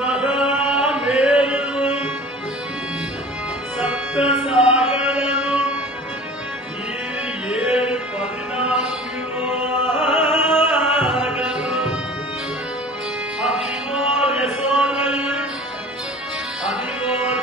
ಮಹಾಮೇರು ಸಪ್ತ ಸಾಗರನು ಏಳು 14 ಲೋಕಗಳು ಹದಿಮೂರು ಸೋದರರು ಹದಿಮೂರು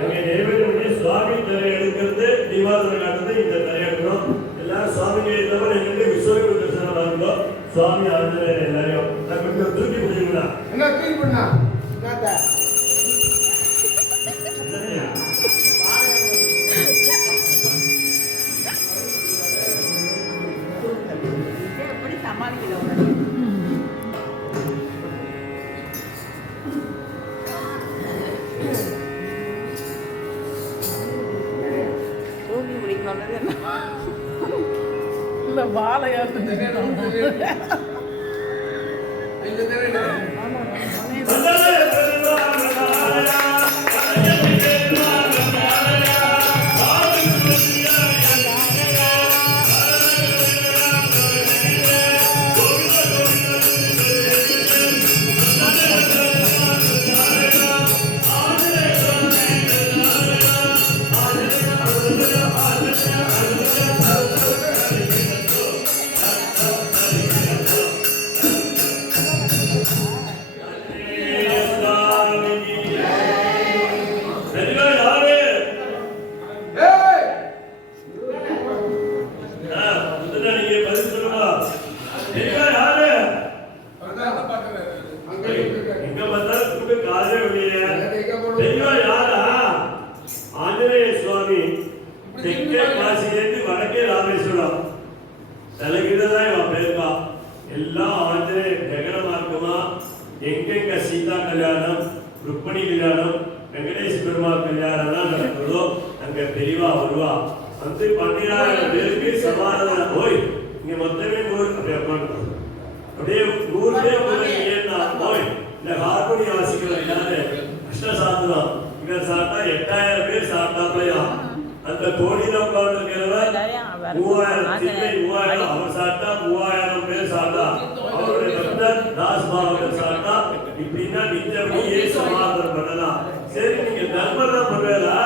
அங்கே நைவேத்தியம் சுவாமி தலை எடுக்கிறது தீபாவளி காட்டுறது இந்த தலை எடுக்கிறோம். எல்லாரும் சுவாமிக்கு தவிர எங்களுக்கு விஸ்வரூப தரிசனம் வாங்குங்க. சுவாமி ஆஞ்சநேயர் எல்லாரையும் கொஞ்சம் தூக்கி பிடிச்சிங்களா? என்ன தூக்கி பண்ணா எப்படி சமாளிக்கிறோம்? தூக்கி பிடிக்கணும் இல்லை வாழையாட்டு சீதா கல்யாணம், ருக்மணி கல்யாணம், வெங்கடேஷ் பெருமாள் கல்யாணம் நடக்கிறதோ அங்க தெளிவா வருவா. வந்து 12,000 பேருக்கு சமாதானம் போய் இங்க மொத்தமே 100 அப்படியே 100 பேர் போய் இந்த ஹார்மோனி வாசிக்கிற யாரு அஷ்டசாத்திரம் இங்க சாப்பிட்டா 8,000 பேர் சாப்பிட்டாப்பையா. அந்த கோடியில உட்கார்ந்துருக்கிறவர் 3,000 அவர் சாப்பிட்டா 3,000 பேர் சாப்பிட்டா. அவருடைய பக்தர் தாஸ் பாகவதர் சாப்பிட்டா. இப்படின்னா நிச்சயப்படியே சமாதானம் பண்ணலாம். சரி, நீங்க தர்மம் தான் பண்ணுவீங்களா?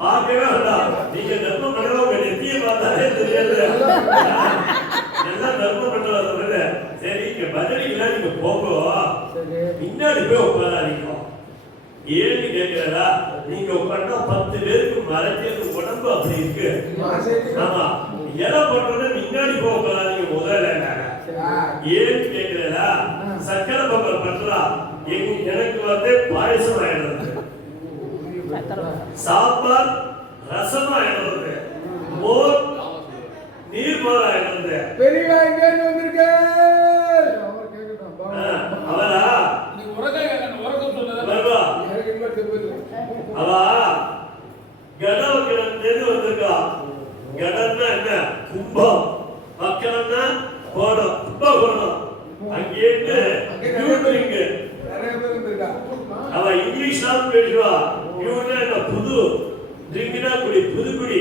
பார்க்கவே வேண்டாம். நீங்க தர்மம் பண்ணுறவங்க நெத்தியை பார்த்தாலே தெரியாது. எல்லாம் தர்மம் பண்ணுவாங்க. சரி, இங்க பதிலிக்கெல்லாம் நீங்க போகும் பின்னாடி போய் உட்காராதீங்க. ஏன்னு கேட்கிறதா? நீங்க உட்காந்தா 10 பேருக்கு மறைக்கிறது உடம்பு அப்படி இருக்கு. ஆமா, எல்லாம் பண்றத முன்னாடி போக உட்காராதீங்க. முதல்ல ஏன்னு கேட்கிறதா? சக்கரை பொங்கல் பண்றா எனக்கு வந்து பாயசம் ஆயிடுறது, சாம்பார் ரசம் ஆயிடுறது, மோர் நீர்மோர் ஆயிடுறது. பெரியவா எங்க வந்திருக்க? அவரா அவா கடவுக்கிழமை வந்திருக்கா. கடன்னா என்ன? கும்பம். மக்கள்னா போனோம், கும்பம் போனோம். அங்கே அவ இங்கிலீஷ் தான் பேசுவா. இவங்க புது ட்ரிங்கினா குடி, புதுக்குடி.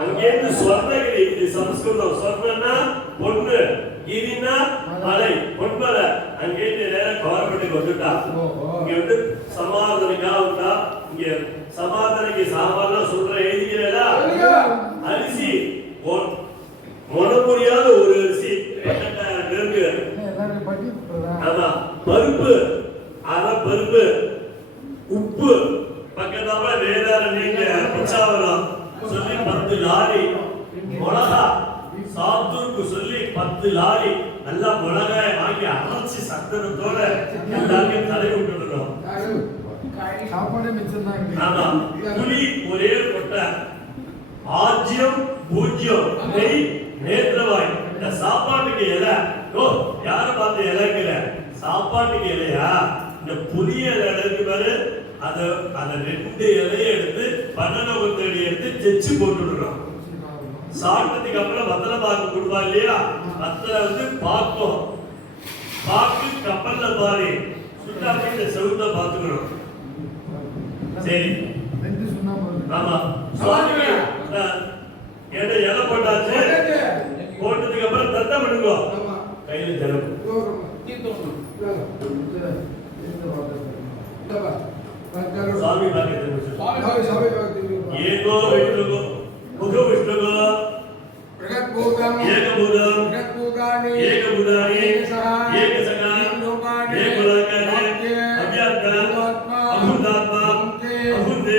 அங்கேருந்து சொர்ணகிரி, இது சமஸ்கிருதம். சொர்ணன்னா பொண்ணு, கிரினா மலை, பொன்மலை. அங்கேருந்து நேரம் கவர்மெண்ட்டுக்கு வந்துட்டா. இங்க வந்து சமாதானிக்கா வந்தா. இங்க சமாதானிக்கு சாமான் சொல்ற எழுதிக்கிறதா? அரிசி முடியாத ஒரு அரிசி 18,000 பேருக்கு. ஆமா, பருப்பு அரை பருப்பு, உப்பு பக்கத்தாம வேதார நீங்க பிச்சாவரம் சொல்லி 10 லாரி, மிளகா சாத்தூருக்கு சொல்லி 10 லாரி நல்லா மிளகாய வாங்கி அரைச்சி சத்தனத்தோட எல்லாருக்கும் தலை விட்டுருக்கோம். ஆமா, புளி ஒரே கொட்டை, ஆஜ்யம் பூஜ்யம், நெய் நேத்திரவாய். இந்த சாப்பாட்டுக்கு இலை யார பார்த்து இலைக்கல, சாப்பாட்டுக்கு இலையா? இந்த புளிய இலைக்கு பாரு, அதை 2 இலையை எடுத்து 12 எடுத்து ஜெச்சு போட்டுடுறோம். சாப்பிட்டதுக்கு அப்புறம் வத்தலை பாக்கு கொடுப்பா இல்லையா? வத்தலை வந்து பாக்கும், பாக்கு கப்பல்ல பாரு சுட்டாக்கி இந்த செவுத்த பாத்துக்கணும். சரி, ஆமா, சுவாமி என்ன இலை போட்டாச்சு. போட்டதுக்கு அப்புறம் தத்தம் பண்ணுங்க. கையில ஜலம் स्वामी भाग्य एको विष्णुको मुख विष्णुको एकभूतम् एकभूतानि एकसखा एकलोकानि अव्यात्मा अभूतात्मा अभूते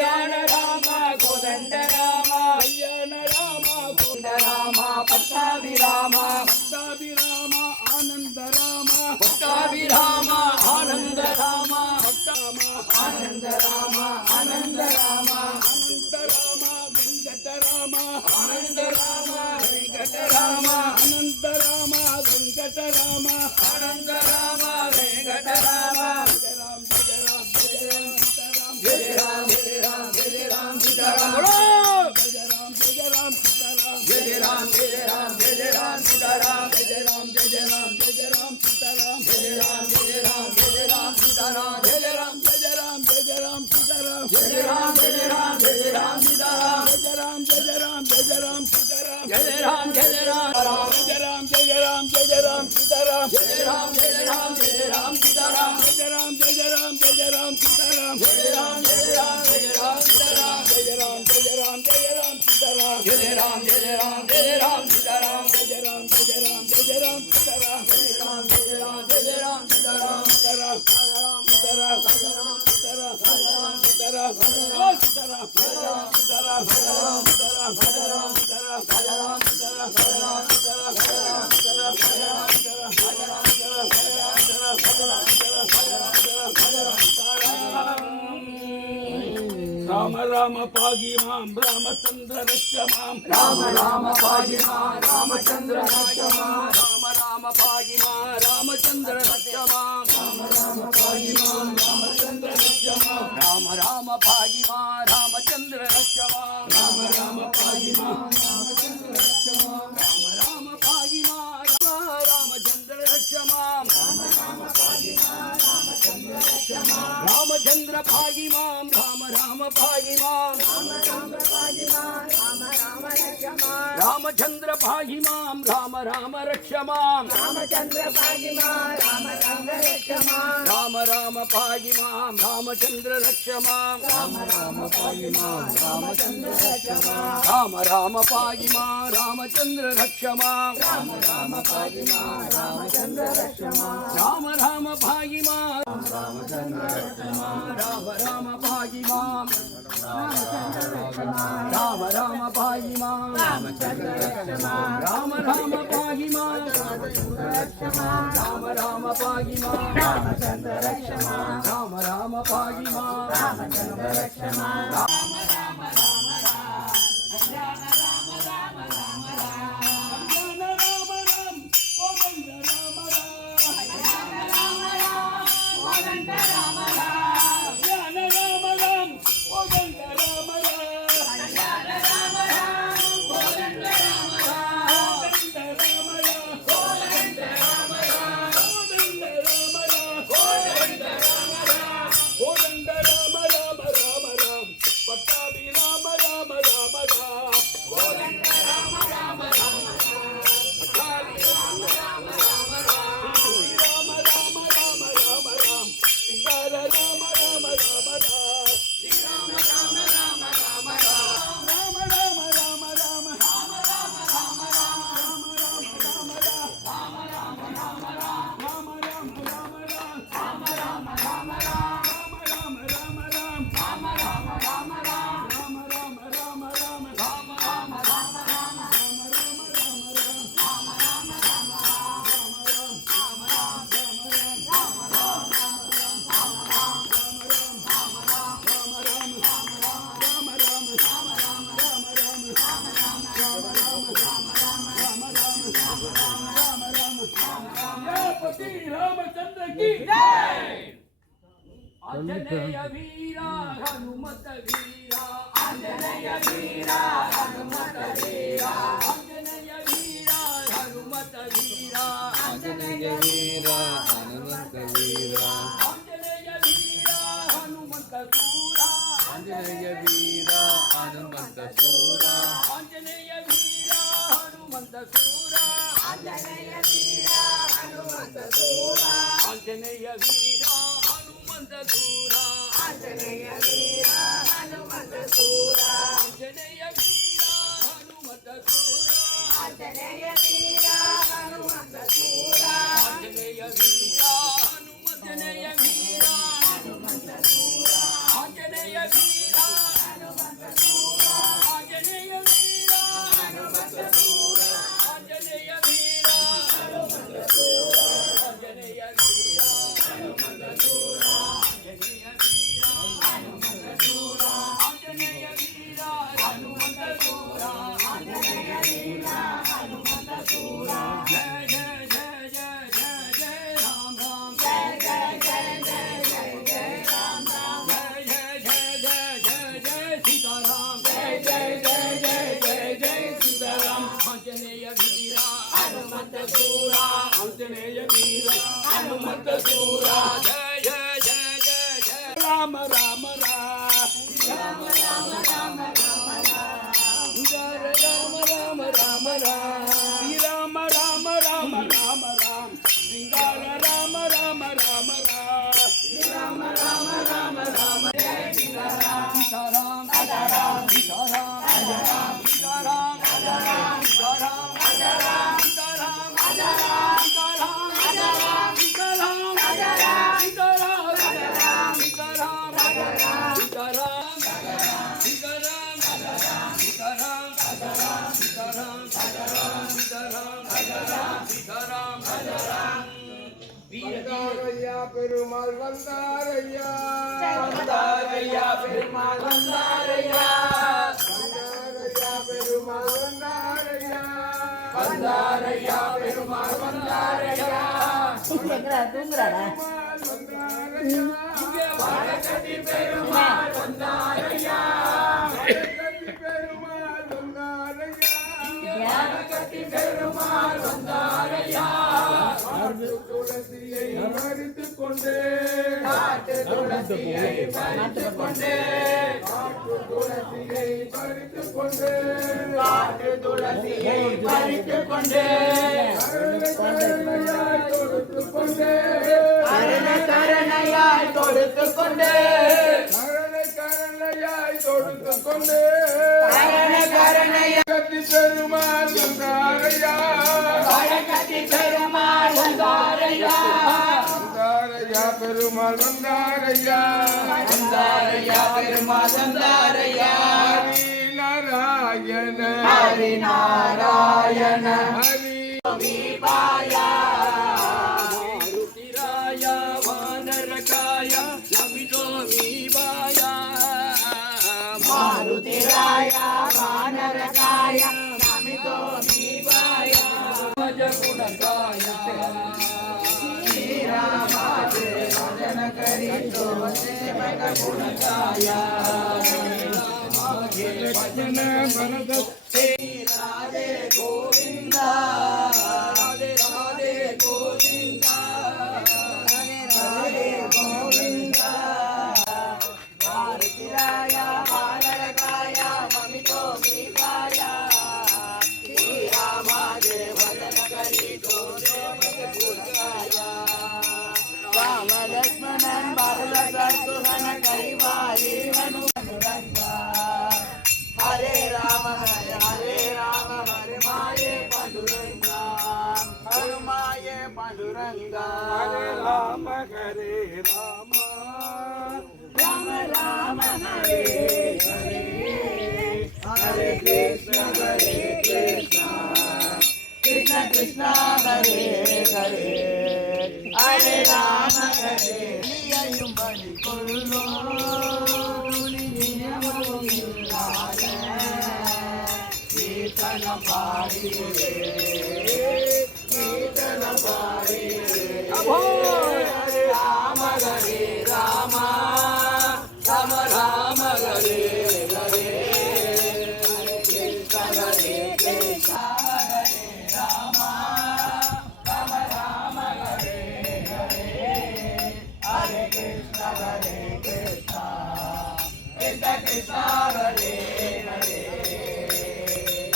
కళ్యాణ రామ కోదండ రామ కళ్యాణ రామ కోదండ రామ పట్టాభిరామ పట్టాభిరామ ఆనంద రామ పట్టాభిరామ ఆనంద రామ ఆనంద రామ ఆనంద రామ అనంత రామ వెంకట రామ ఆనంద రామ వెంకట రామ అనంత రామ వెంకట రామ ఆనంద రామ వెంకట రామ జయ రామ జయ రామ జయ రామ సీతారామ జయ రామ జయ రామ సీతారామ జయ రామ జయ రామ జయ రామ సీతారామ జయ రామ జయ రామ జయ రామ సీతారామ జయ రామ జయ రామ జయ రామ సీతారామ జయ రామ జయ రామ జయ రామ సీతారామ జయ రామ జయ రామ జయ రామ సీతారామ జయ రామ జయ రామ జయ రామ సీతారామ జయ రామ జయ రామ జయ రామ జయ రామ జయ రామ సీతారామ జయ రామ జయ రామ జయ రామ సీతారామ జయ రామ జయ రామ జయ రామ సీతారామ జయ రామ జయ రామ జయ రామ సీతారామ జయ రామ జయ రామ జయ రామ సీతారామ జయ రామ జయ రామ జయ రామ సీతారామ జయ రామ జయ రామ జయ రామ సీతారామ జయ రామ జయ రామ జయ రామ సీతారామ సీతారామ సీతారామ సీతారామ సీతారామ సీతారామ సీతారామ సీతారామ రామ రామ పాగి మాం రామచంద్ర రక్ష మాం రామ రామ పాగి మాం రామచంద్ర రక్ష మాం రామ రామ పాగి మాం రామచంద్ర రక్ష మాం రామ రామ పాగి మాం రామచంద్ర రక్ష మాం రామ రామ పాగి మాం రామచంద్ర రక్ష మాం రామ రామ పాగి మాం రామచంద్ర రక్ష మాం రామ రామ పాగి మాం రామచంద్ర రక్ష మాం రామ రామ పాగి మాం రామచంద్ర రక్ష మాం రామచంద్ర పాగి మాం రామ రామ పాగి మాం రామచంద్ర పాగి మాం రామ రామ రక్ష మాం రామచంద్ర పాగి మాం రామ రామ రక్ష మాం రామ రామ పాగి మాం రామచంద్ర రక్ష మాం రామ రామ పాగి మాం రామచంద్ర రక్ష మాం రామ రామ పాగి మాం రామచంద్ర రక్ష మాం రామ రామ పాగి మాం రామచంద్ర రక్ష మాం రామ రామ పాగి మాం రామచంద్ర రక్ష మాం రామ రామ పాగి మాం రామ రామ పాగి మాం రామచంద్ర రక్ష మాం రామ రామ పాగి మాం రామ రామ పాగి మాం రామచంద్ర రక్ష మాం రామ రామ పాగి మాం రామచంద్ర రక్ష మాం రామ రామ రామ రామ రామ రామ రామ రామ రామ రామ కోదండ రామ రామ కోదండ రామ రామ రామ రామ కోదండ రామ रामचंद्र की जय। आंजनेय वीरा हनुमत वीरा आंजनेय वीरा हनुमत वीरा आंजनेय वीरा हनुमत वीरा आंजनेय वीरा हनुमत वीरा आंजनेय वीरा हनुमत सूरा आंजनेय वीरा हनुमत सूरा आंजनेय वीरा हनुमत सूरा आंजनेय वीरा हनुमत सूरा आंजनेय वीरा हनुमत सूरा आंजनेय वीरा हनुमत सूरा आंजनेय वीरा हनुमत सूरा आंजनेय वीरा हनुमत सूरा आंजनेय वीरा हनुमत सूरा आंजनेय वीरा பெருமாள் வந்தாரையா வந்தாரையா பெருமாள் வந்தாரையா வந்தாரையா பெருமாள் வந்தாரையா வந்தாரையா பெருமாள் வந்தாரையா வந்தாரையா வாழக்கட்டி பெருமாள் வந்தாரையா பெருமாள் வந்தாரையா வாழக்கட்டி பெருமாள் வந்தாரையா துளசியை மறித்துக் கொண்டு காட்டு துளசியை பறித்துக் கொண்டு துளசியை பறித்துக் கொண்டு காட்டு துளசியை பறித்துக் கொண்டு கருணையாய் கொடுத்துக் கொண்டு கருணையாய் கொடுத்துக் கொண்டு கருணையாய் கொடுத்துக் கொண்டு கருணையாய் கட்டி பெருமாள் வந்தாரையா வாழக்கட்டி பெருமாள் வந்தாரையா வந்தாரையா பெருமாள் வந்தாரையா வந்தாரையா பெருமாள் வந்தாரையா ஹரி நாராயண ஹரி நாராயண ஹரி பாயா மாருதிராயா வானரகாய நமிதோ மீபாயா மாருதிராயா வானரகாய நமிதோ மீபாயா ஜகுணகாய శ్రీరామాజే భజన కరితో సేవక గుణకాయ భజన భరత రాధే గోవింద రాధే రాధే గోవింద రాధే గోవింద భారతిరాయ బాలరకాయ మమితో మీపాయ శ్రీరామాజే భజన కరితో సేవక గుణకాయ రామ లక్ష్మణం భరత శత్రుఘ్న కరివారి హనుమంతుడంగా హరే రామ హరే మాయే పండురంగా హనుమాయే పండురంగా హరే రామ హరే రామ రామ రామ హరే హరే హరే కృష్ణ కృష్ణ కృష్ణ హరే హరే హరే రామ హరే நீயும் பலி கொள்ளோ கீர்த்தன பாடியே கீர்த்தன பாடியே ஹரே ராம ஹரே ராம ராம ராம ஹரே ஹரே ஹரே கிருஷ்ண ஹரே கிருஷ்ண ஹரே ராம ராம ராம ஹரே ஹரே ஹரே கிருஷ்ண கிருஷ்ண கிருஷ்ண ஹரே ஹரே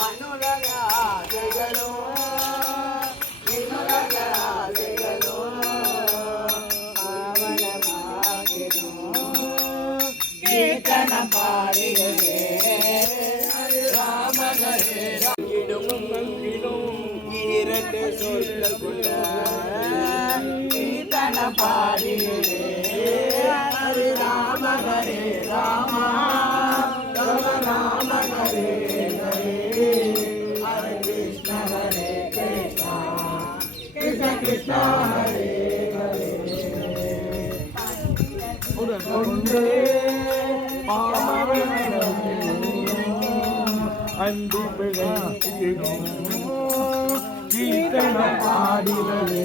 ಅನುರಗಾದೆಗಳು ವಿನುರಗಾದೆಗಳು ಅವನ ಮಾಗಿರು ಕೀರ್ತನ ಪಾಡಿಗೆ ರಾಮ ಹರೇ ராமிடும் மங்கிடும் இரண்டு சொற்களுள்ள கீர்த்தன பாடிலே ஹரி ராம ஹரே ராம ராம ராம ஹரே ஹரே ஹரே கிருஷ்ண கிருஷ்ண கிருஷ்ண ஹரே ஹரே ஒன்றே அன்பு பிழைத்திடும் கீர்த்தன பாடிகளே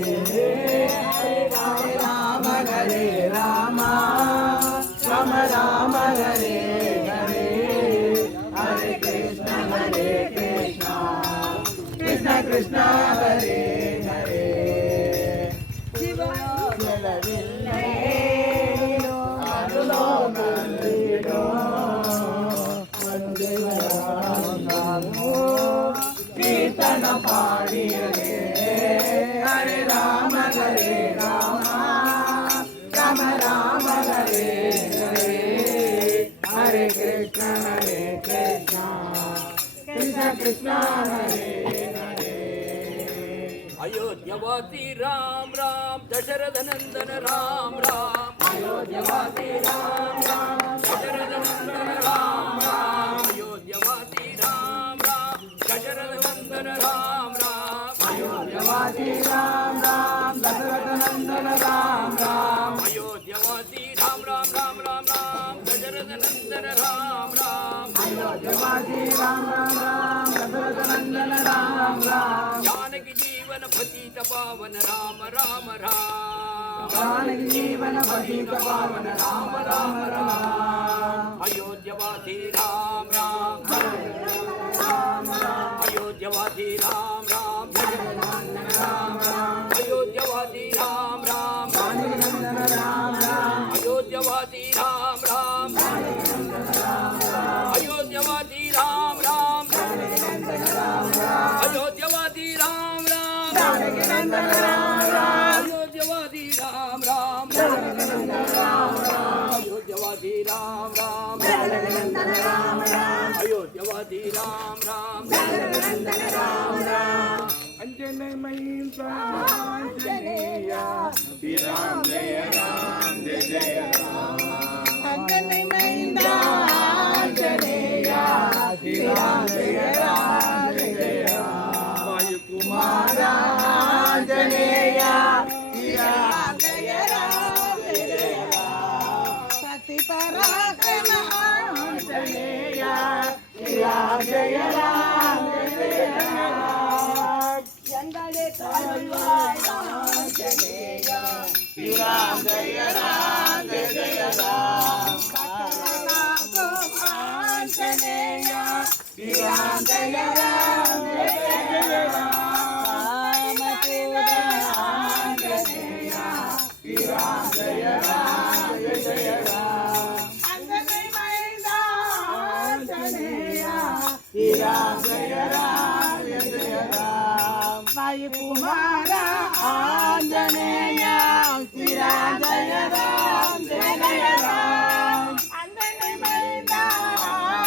ஹரே ராம ஹரே ராம ராம ராம ஹரே ஹரே ஹரே கிருஷ்ண கிருஷ்ண கிருஷ்ண ஹரே ஹரே சிவவில்லை அருளோ நல்லிடோ கீர்த்தன பாடியலே ஹரே ராம ஹரே ராம ராம ராம ஹரே ஹரே ஹரே கிருஷ்ண கிருஷ்ண கிருஷ்ண ஹரே ஹரே अयोध्यवासी राम राम दशरथ नंदन राम राम अयोध्यवासी राम राम दशरथ नंदन राम राम अयोध्यवासी राम राम दशरथ नंदन राम राम अयोध्यवासी राम राम दशरथ नंदन राम राम अयोध्यवासी राम राम राम राम राम दशरथ नंदन राम राम अयोध्यवासी राम राम राम दशरथ नंदन राम राम जानकी जीवन पतित पावन राम राम राम जानकी जीवन पतित पावन राम राम राम अयोध्यवासी राम राम अयोध्यवासी राम राम अयोध्यवासी राम राम अयोध्यवासी राम राम अयोध्यवासी राम राम अयोध्यवासी राम राम अयोध्यवासी राम राम अयोध्यवासी राम राम अयोध्यवासी राम राम अंजनमयी प्रांजनेय श्री राम जय राम जय जय राम अंजनमयी प्रांजनेय श्री राम जय राम जय जय राम वायुकुमार आंजनेय श्री राम जय राम जय जय राम शक्ति पराक्रम आंजनेय श्री राम जय राम जय जय राम श्री राम जय राम जय जय राम आंजनेय श्री राम जय राम जय जय राम आंजनेय श्री राम जय राम जय जय राम आंजनेय श्री राम जय राम जय जय राम वायुकुमार आंजनेय श्री राम जय राम जय जय राम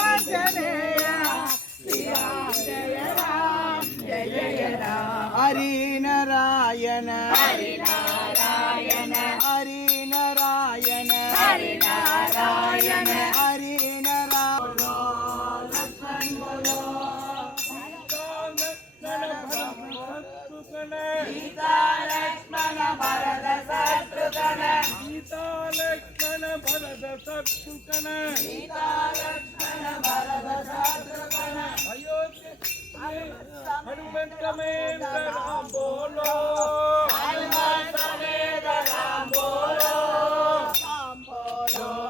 आंजनेय श्री राम जय राम जय जय राम हरि नारायण हरि नारायण हरि नारायण हरि नारायण हरि नारायण लक्ष्मण बोलो सीता लक्ष्मण भरत शत्रुघ्न सीता लक्ष्मण भरत शत्रुघ्न सीता लक्ष्मण भरत शत्रुघ्न अयोध्या हनुमंत समेत राम बोलो हनुमंत समेत राम बोलो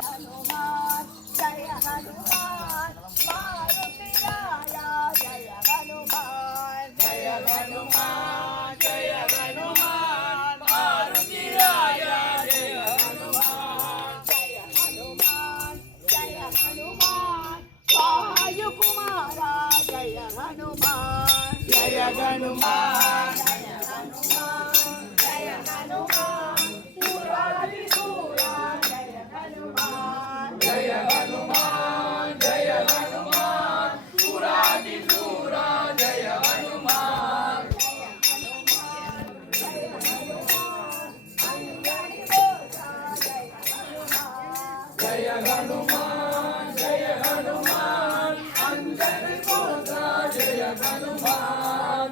हनुमान जय हनुमान मारुति राया जय हनुमान जय हनुमान जय हनुमान मारुति राया जय हनुमान जय हनुमान जय हनुमान वायुकुमारा जय हनुमान जय हनुमान जय हनुमान जय हनुमान पुरारिसूरा जय हनुमान जय हनुमान जय हनुमान पुरारिसूरा जय हनुमान जय हनुमान अंजनी बोधा जय हनुमान जय हनुमान जय हनुमान अंजनी बोधा जय हनुमान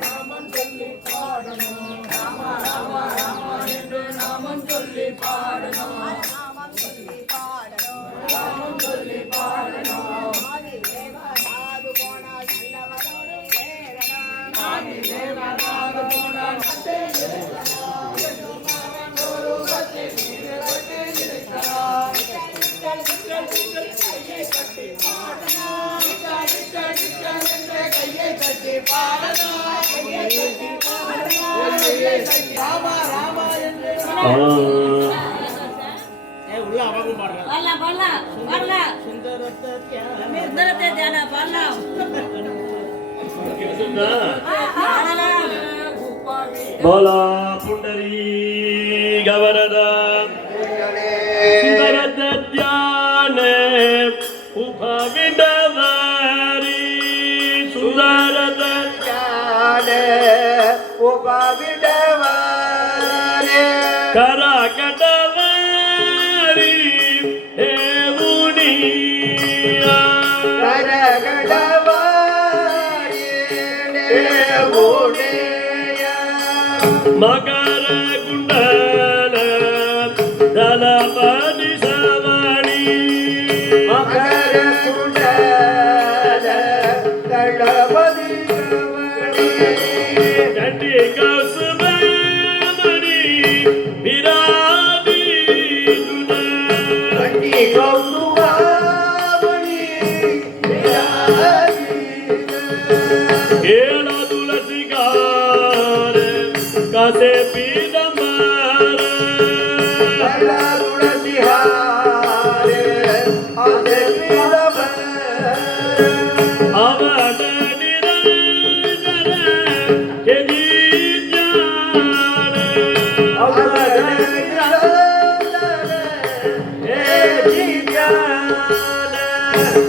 नामं चొల్లి పాడను రామ రామ రామ என்று நாமம் சொல்லி பாடணும் நாமம் சொல்லி பாடணும் நாமம் சொல்லி பாடணும் ஆதி தேவனாது போனால் நல்லவனோடு சேரணும் ஆதி தேவனாது போனால் ஒரு பத்தி நீரவட்டி இருக்கிறார் கையை கட்டி பாடணும் கையை கட்டி பாடணும் ராமா ராமா என்று உள்ள அவங்க பாடுறாங்க பாடலாம் பாடலாம் பாடலாம் சுந்தரத்தை சுந்தரத்தை தியான பாடலாம் பாடலாம் बोला पुंडरी गवरदा सुंदरत ध्यान उपविडवारी सुंदरत ध्यान उपविडवारी करगडवारी हे मुनिया करगडवारी हे मुनिया मकर कुंडल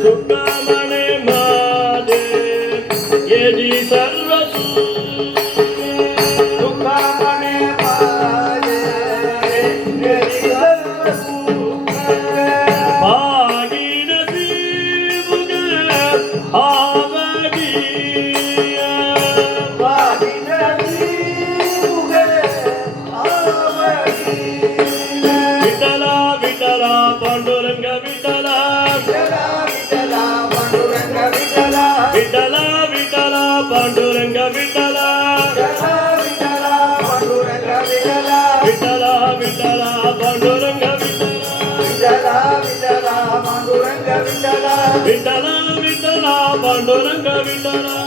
सुखामणे माझे येजी सर्व सुखामणे माझे येजी सर्व सुख भागीरथी मुग आवडी भागीरथी मुगे आवडी विठला विठला पांडुरंग विठला विठला विठला पांडुरंग विठला विठला विठला पांडुरंग विठला विठला पांडुरंग विठला विठला विठला पांडुरंग विठला विठला विठला पांडुरंग विठला विठला विठला पांडुरंग विठला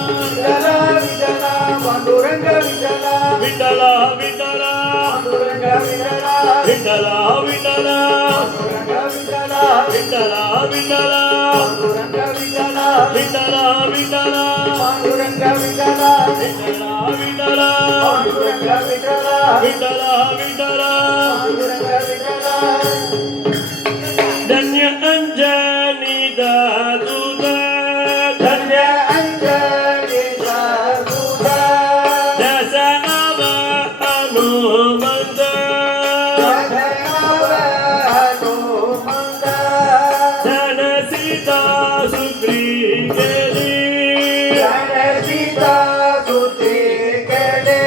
विठला विठला पांडुरंग विठला विठला विठला पांडुरंग विठला विठला विठला पांडुरंग विठला विठला विठला पांडुरंग विठला विठला विठला पांडुरंग विठला विठला विठला पांडुरंग विठला विठला विठला पांडुरंग विठला धन्य अंजनी दादूद धन्य अंजनी दादूदा दश नव हनुमंत हनुमंत धन सीता सुग्री गेली सीता सुत्री केले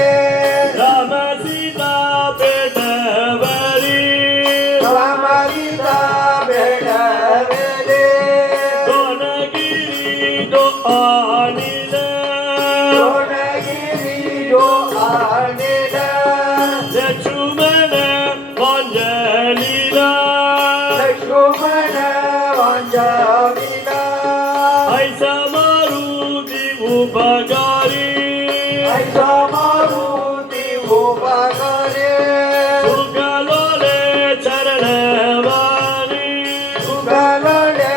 राम सीता पेटवली रामसीता भेटवेले कोणगिरी तो अनिल सोनगिरी जो आणेला लक्ष्मण अंजलीला लक्ष्मण वांजाविला ऐसा मारुती उपकारी ऐसा मारुती उभागरे सुगलोले चरणवारी उगालले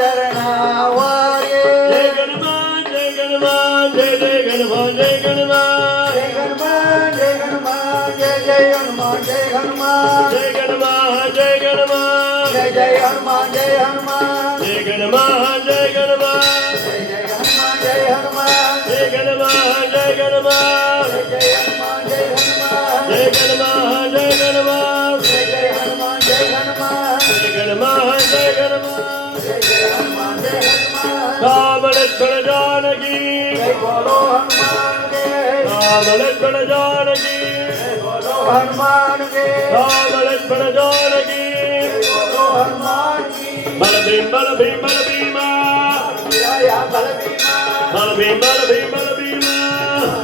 धरणावारे जय गणमान जय गणमान जय जय गणमान जय गणमान जय हनुमान जय हनुमान जय जय हनुमान जय हनुमान जय गणमान जय गणमान जय जय हनुमान जय हनुमान जय गणमान जय गणमान जय जय हनुमान जय हनुमान जय गणमान जय गणमान जय जय हनुमान जय हनुमान जय गणमान जय गणमान जय जय हनुमान जय हनुमान जय गणमान जय गणमान जय जय हनुमान जय हनुमान राम लक्ष्मण जानकी जय बोलो हनुमान के राम लक्ष्मण जानकी जय बोलो हनुमान के राम लक्ष्मण जानकी जय बोलो हनुमान की बल भीम बल भीम बल भीमा विराया बलभीमा बल भीम बल भीम बल भीमा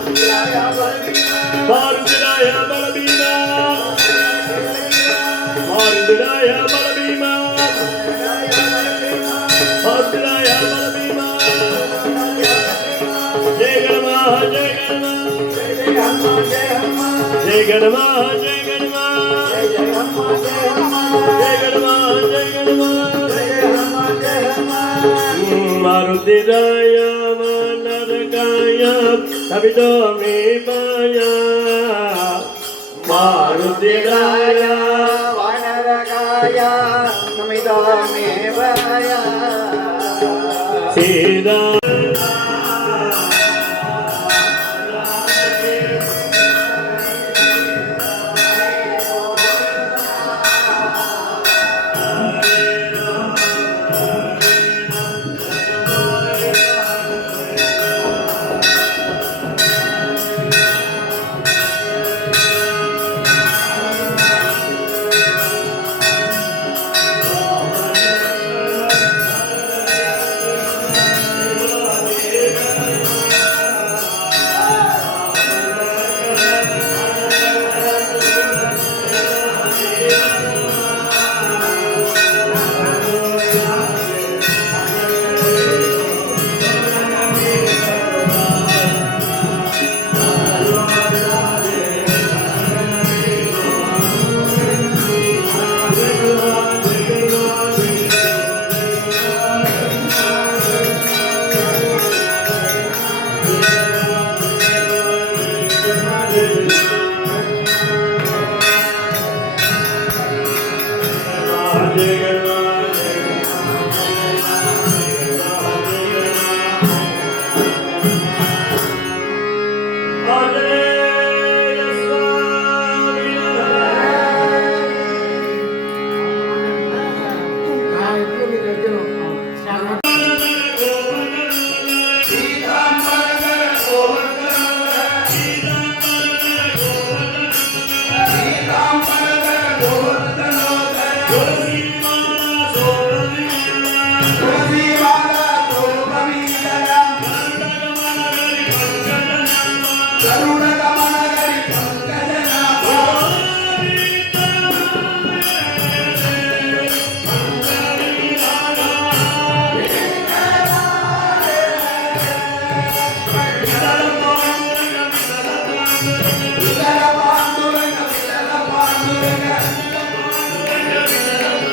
विराया बलभीमा मारुतिराय बल भीमा मारुतिराय बल भीमा मारुतिराय बल भीमा जय गणमान जय गणमान जय जय हनुमान जय हनुमान जय गणमान जय गणमान जय जय हनुमान जय हनुमान जय गणमान जय गणमान जय जय हनुमान जय हनुमान मारुतिराय मनरकाय तबितो मे पाया मारुतिराय वानरकाय नमितो मे वया सीता Thank you.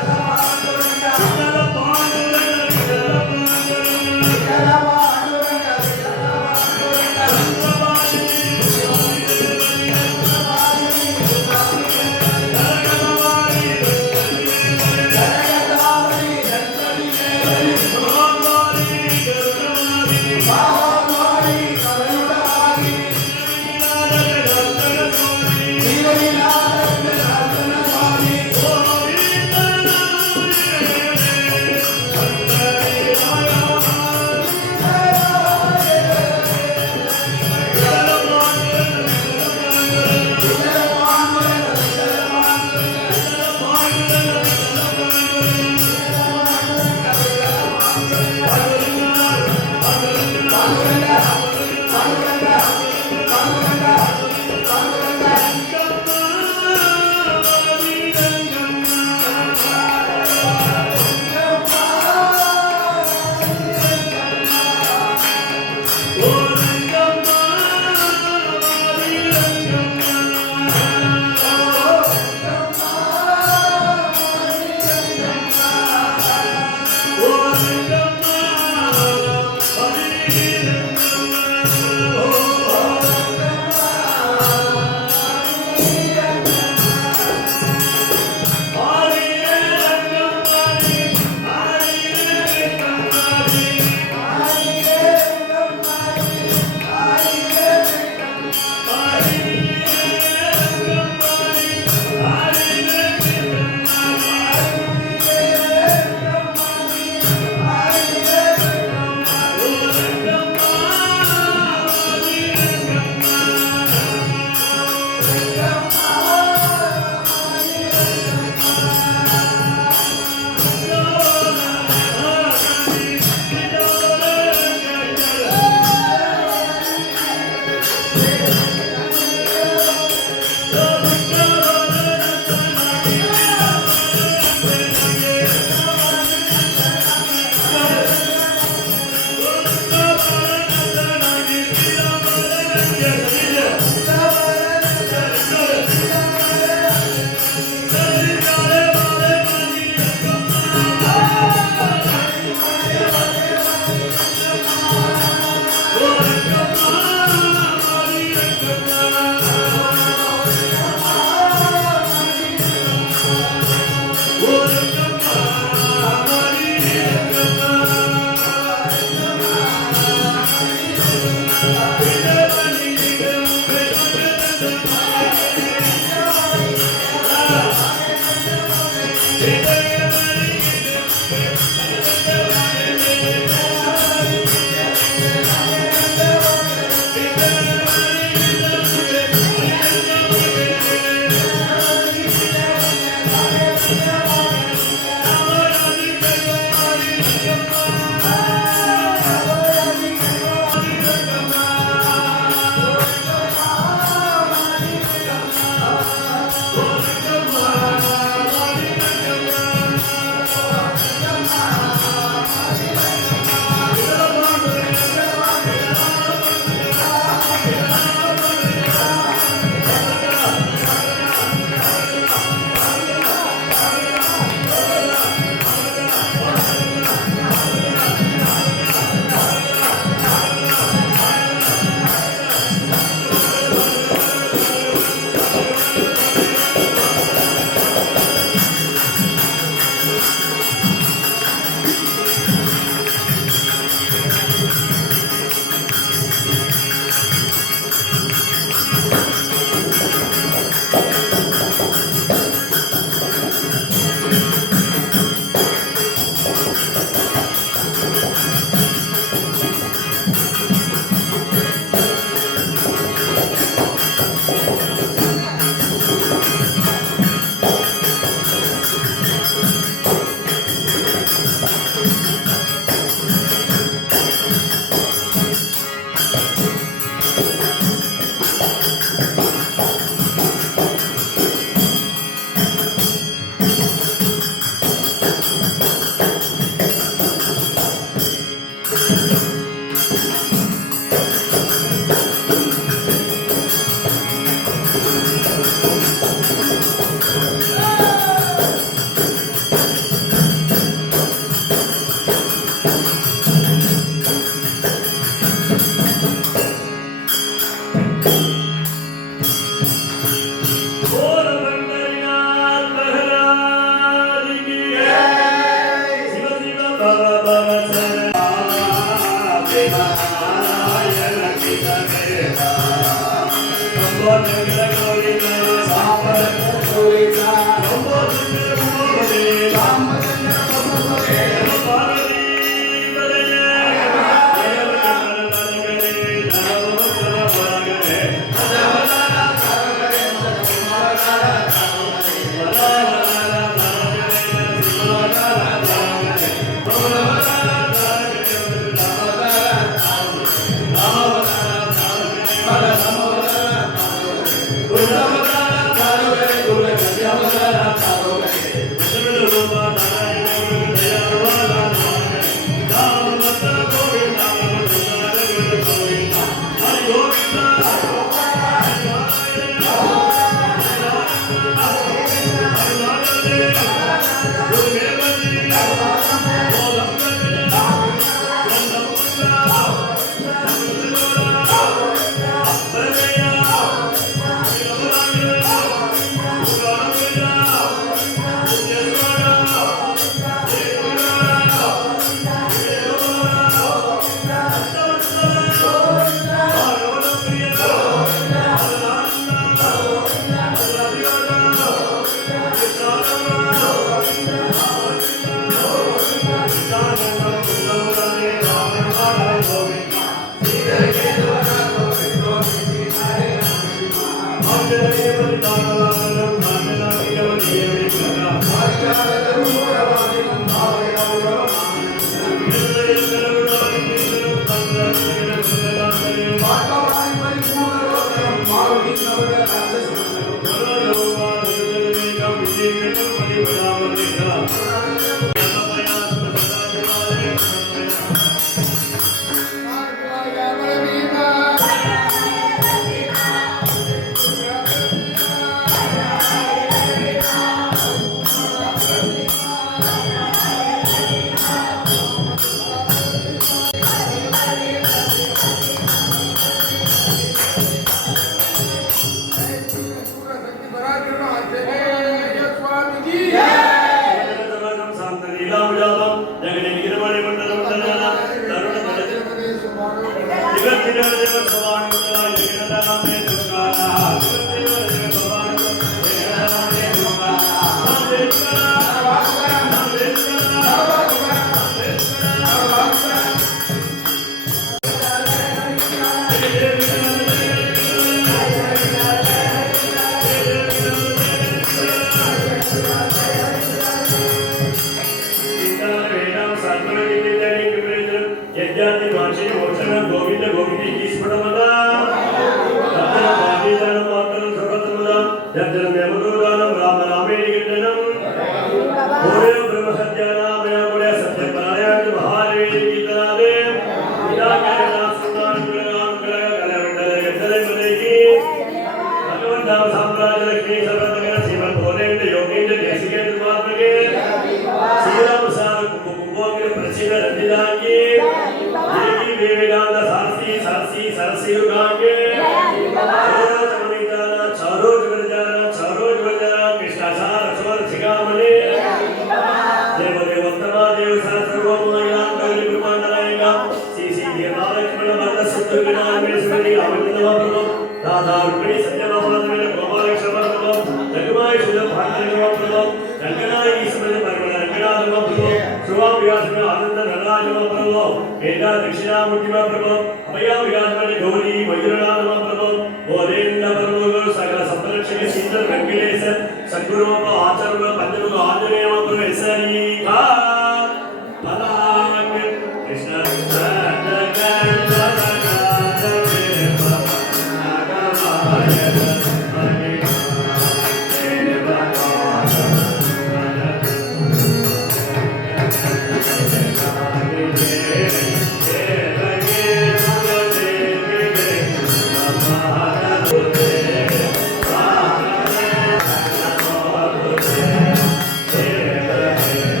Hey,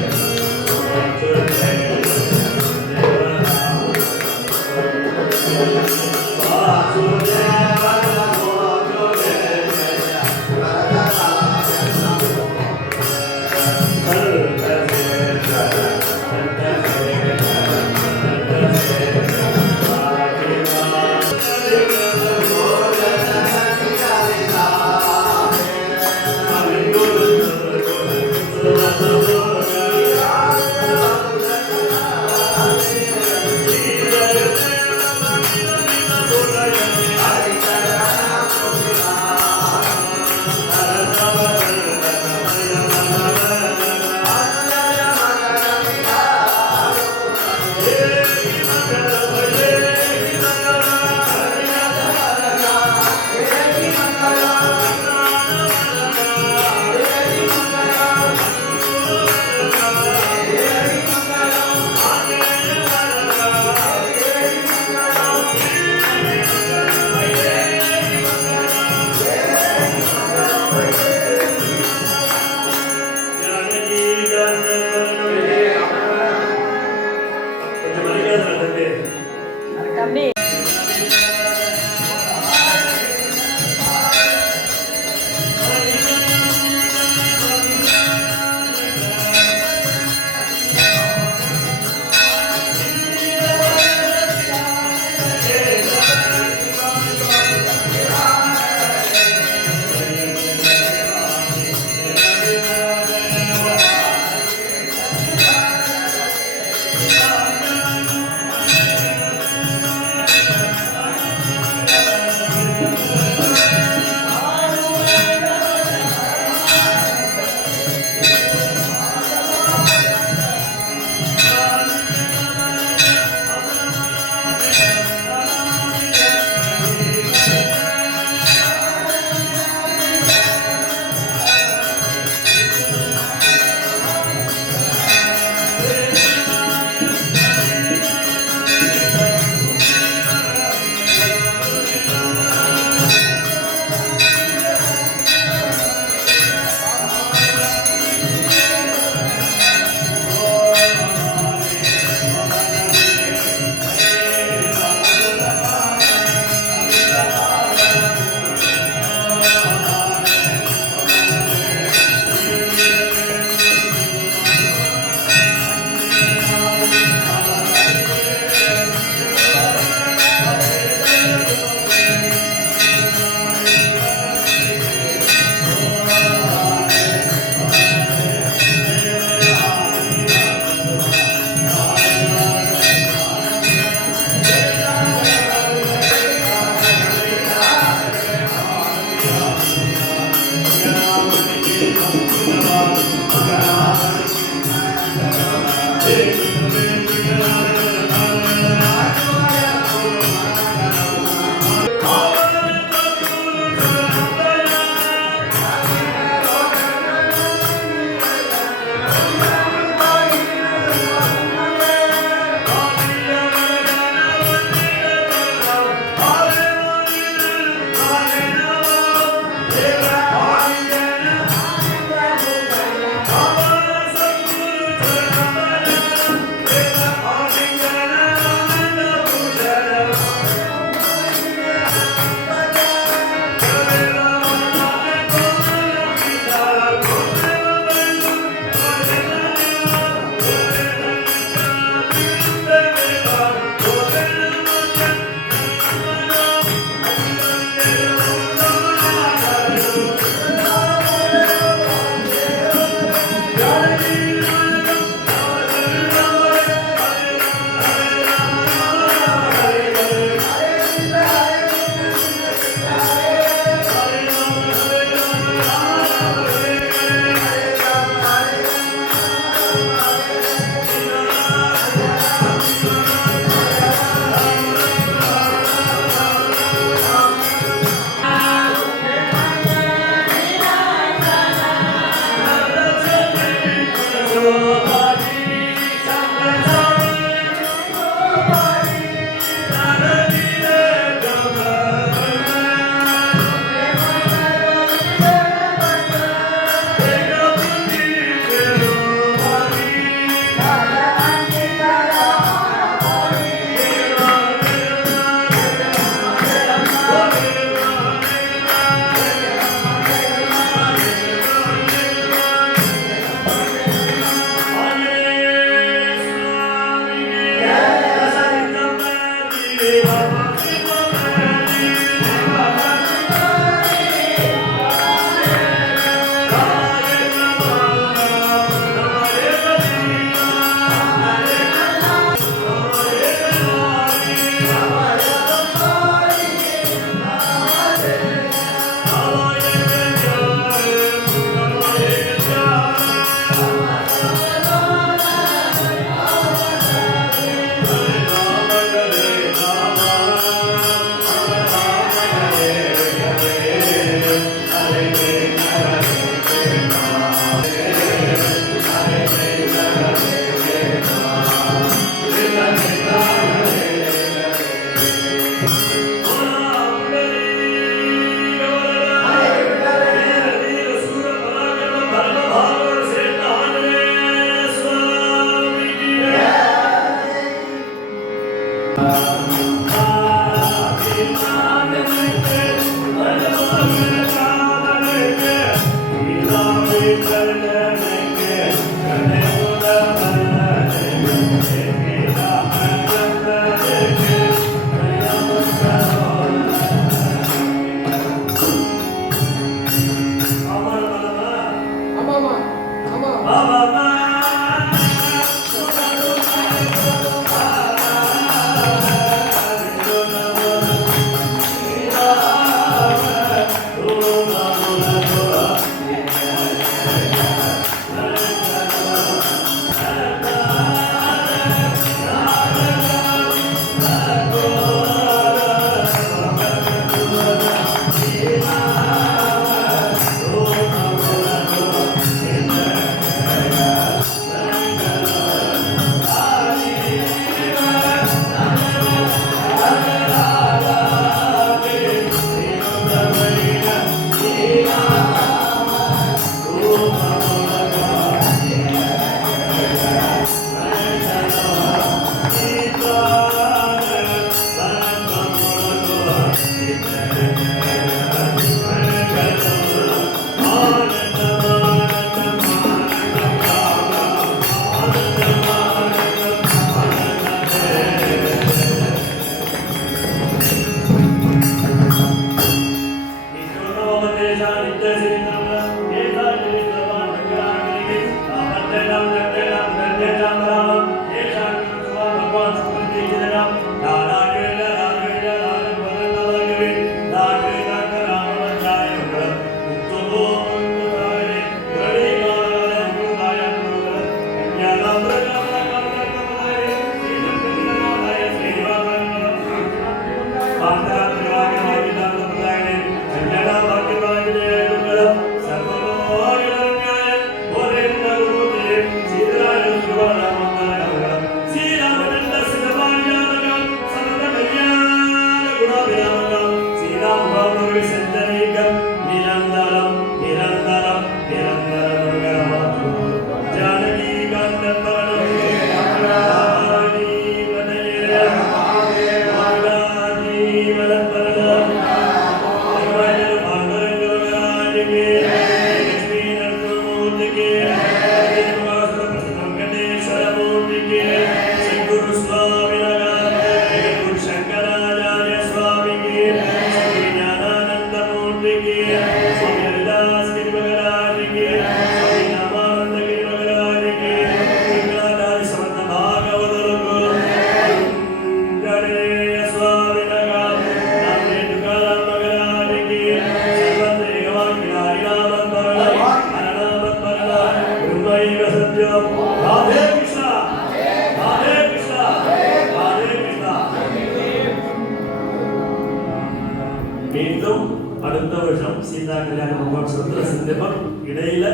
மீண்டும் அடுத்த வருஷம் சீதா கல்யாண மகோத்சவத்தில் சிந்தப்பம் இடையில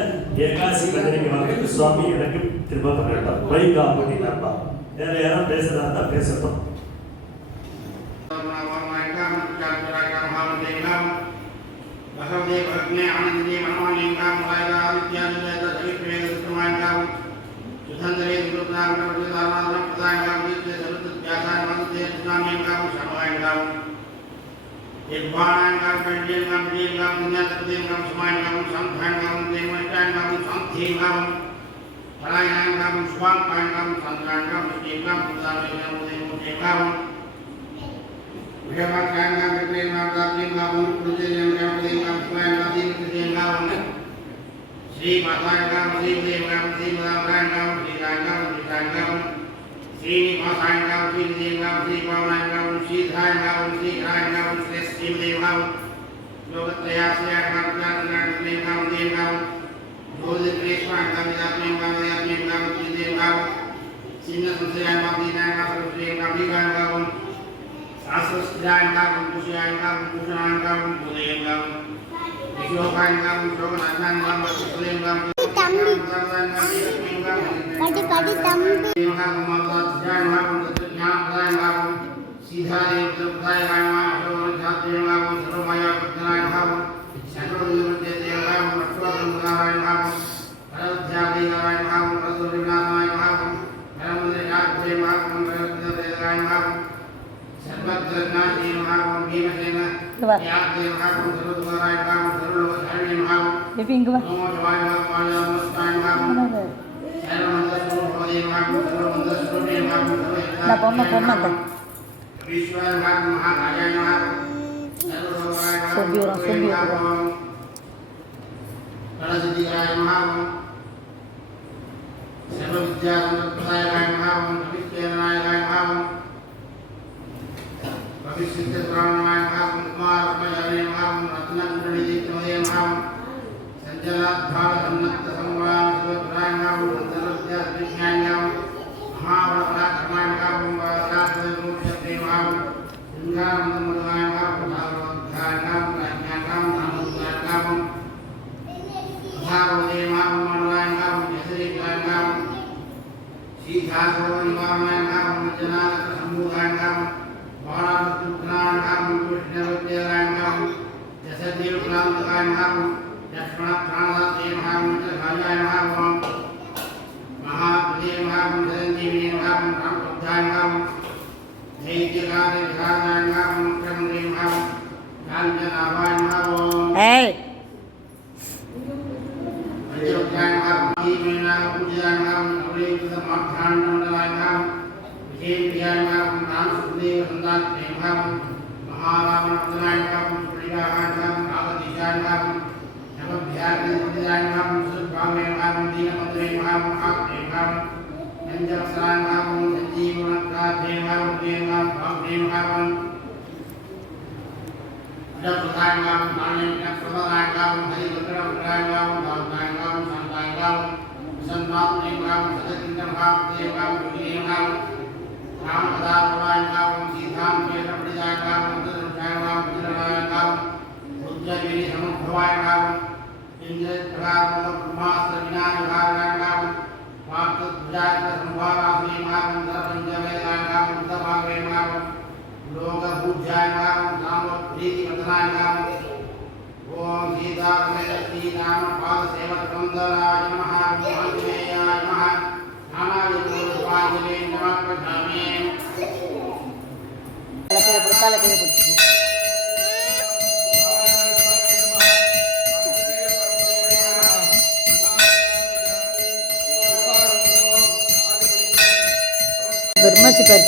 ஏகாசி பஜனைக்கு வாங்க சுவாமி எனக்கு திரும்ப பண்ணட்டும் வைகா பண்ணிட்டாப்பா வேற யாரும் பேசுறதா பேசட்டும். Irfanangam, Pendilgam, Dilgam, Nyathadilgam, Smaingam, Samthangam, Dematangam, Samthingam, Palayangam, Swampangam, Sandrangam, Stigam, Putarangam, Demutingam, Vyavakangam, Vikremam, Datlingam, Pujilingam, Pudingam, Smaingam, Dilgam, Sri Matangam, Sri Devgam, Sri Lamrangam, Sri Rangam, Sri Rangam, Sri Masangam, Sri Devgam, Sri Pavanangam, Sri Dhangam, Sri Rangam, Sri Devgam, Yogataya, Sri Agam, Jatangam, Devgam, Devgam, Jodhi Krishmangam, Yatmingam, Yatmingam, Sri Devgam, Sina Sri Madinangam, Sri Devgam, Sasrangam, Kushangam, Kushangam, Pudengam, Shokangam, Shoganangam, Sudengam, Kadi tambi Sarvat ഇങ്ങ് വാ. Ya Dev Hakum Sarut Marai Hakum Sarut Hari Hakum baby ഇങ്ങ് വാ. Namo Jawai Hakum Maya Mustain Hakum Sarvamandra Sarut Bhadi Hakum Sarvamandra Sarut Hakum ദാ പൊമ്മ പൊമ്മത്തെ. Vishwan Hakum Maharaya Hakum Sarut Marai Hakum Subyura, subyura. Hakum Parasiddhi Raya Hakum Sarva Vidya Sampraya Raya Hakum Abhisyena Raya Hakum Abhisyena Raya Hakum Kumar Payane Hakum Ratna Kundalini Tinoye Hakum Sanjala Bhava Sannakta Samvara Sarvaya Hakum Santara Vidya Vijnana Hakum Mahabharata Karmaya Hakum Bharata Mukshate Hakum Singha Madhumaya Hakum Dharma Hakum Rajna Hakum Namudaya Hakum Bhagavate Hakum Manvaya Hakum Yasri Hakum Sīkhāsava Nivāmaya Hakum Janāta Sambhūhaya Hakum Vārāvatukrāna Hakum Krishnavatyāraya Hakum Yasadhiruprantakāya Hakum Yakshmanapranataya Hakum Chakāyaya Hakum Mahāpadaya Hakum Saranjīvaya Hakum Ramprabdhaya Hakum Daityakāya Vihāraya Hakum Kramraya Hakum Kāļjanāvaya Hakum ഏയ് Ajayukaya Hakum Jīvaya Hakum Pujaya Hakum Avrīkata Mādhāṇamandalaya Hakum Vijayapiyaya Hakum Rāmasudeva Sandātaya Hakum Mahārāvanapadaya Hakum Sridhāvaya Hakum Rāgadīshaya Hakum Navabhyāgaya Hakum Sudbhāvaya Hakum Dīnamadraya Hakum Ākdaya Hakum Nanjaksaraya Hakum Sanjīvanakādaya Hakum Dīna Hakum Bhagdaya Hakum Adapataya Hakum Nānyaksaraya Hakum Haribhadraya Hakum Bhagdaya Hakum Santaya Hakum Santapaya Hakum Sadakindam Hakum Deva Hakum Yogīya Hakum Rāmadāvaya Hakum Sīthāṁ Pētapadaya Hakum Tadrupaya Hakum Vajrāya Hakum Uddhaviri Samudbhavaya Hakum Indra Brahmastra Vināyavāraya Hakum Vārtadvajāta Sambhārāsaya Hakum Sarpanjavedaya Hakum Sabhāgaya Hakum Loka Pujaya Hakum Samvaprīti Vadanaya Hakum Om Sita Ramesati Nama Pada Sevatamdalaya Namaha Vimajneyaya Namaha Nānāyatūrupājale Namaha Pradhāme തല കീഴ് പിടിച്ചു. Bermacam macam.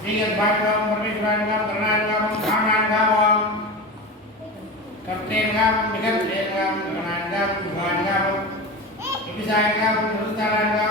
Srigat Bhagavatam Parmeshwarangam Karanangam Dhamangam Kartengam Nigartengam Karanangam Bhuvangam Ipisayangam Nurustarangam